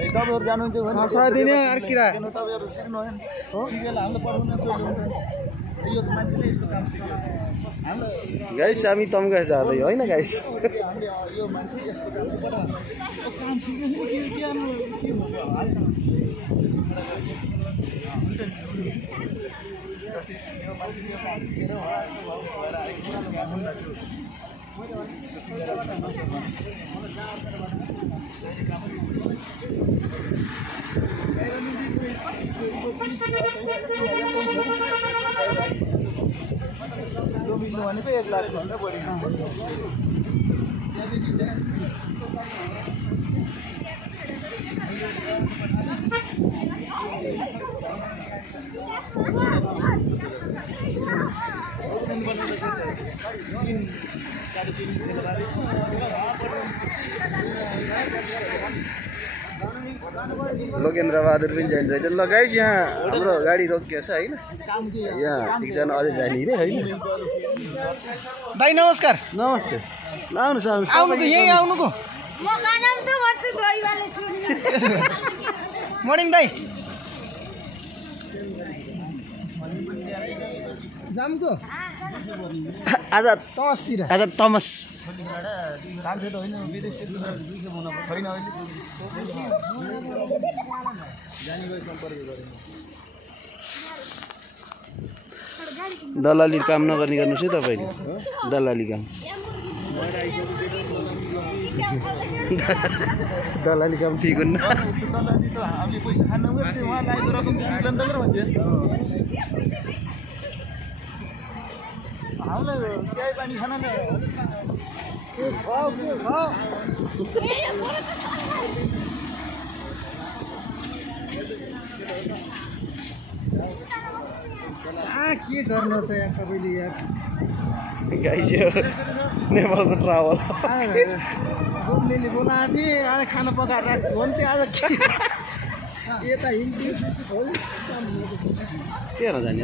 तपाईहरु जानुहुन्छ भने सदिने अर्किरा तपाईहरु सिक्नु होइन हो सिरियल हामीले पढाउन सक्नुहुन्छ यो मान्छेले यस्तो काम सिक्यो गाइस हामी तम्का जाँदै हैन गाइस हामीले यो मान्छे यस्तो काम पढा काम सिक्नु के ज्ञान के भयो हाल्न यो मान्छेले काम सिकेर होला भएर आएको पुरानो काम हुन्छ मिल्नु भनेको 1 लाख भन्दा बढी लोकेन्द्र बहादुर पनि जाने रहेछ ल गाइस यहाँ हाम्रो गाडी रोकिएको छ हैन यहाँ एकजना अझै जाने रे हैन भाइ नमस्कार नमस्ते ल आउनुस् आउनुको यही आउनुको म गानाम त भन्छु गइवाले छु मर्निङ दाइ जामको आज तमसतिर आज तमस कान्छे त होइन विदेशतिर दुईखे हुन छैन अहिले जानी गई सम्पर्क गरे दलाली काम नगर्ने गर्नुस् है तपाईले दलाली काम दलाली काम ठीक हुन्न दलाली त हामीले पैसा खान नगर्थे उहाँ लागेको रकम दिनु त भन्छ हामीलाई चाय पानी खाना न के गर्नु छ यार तपाईले यार गाइस यो नेपालको ट्राभल बोम्लेले बोलाएको थिएँ आज खाना पकाएर राख्छु भन्थे आज यता हिँड्थ्यो के र जाने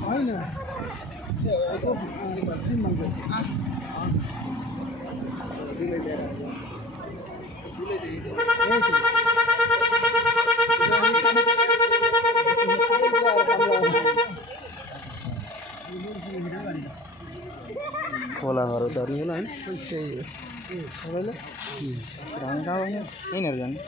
होइन खोलाहरू तर्ने होला हैन त्यही सबैले यिनीहरू जाने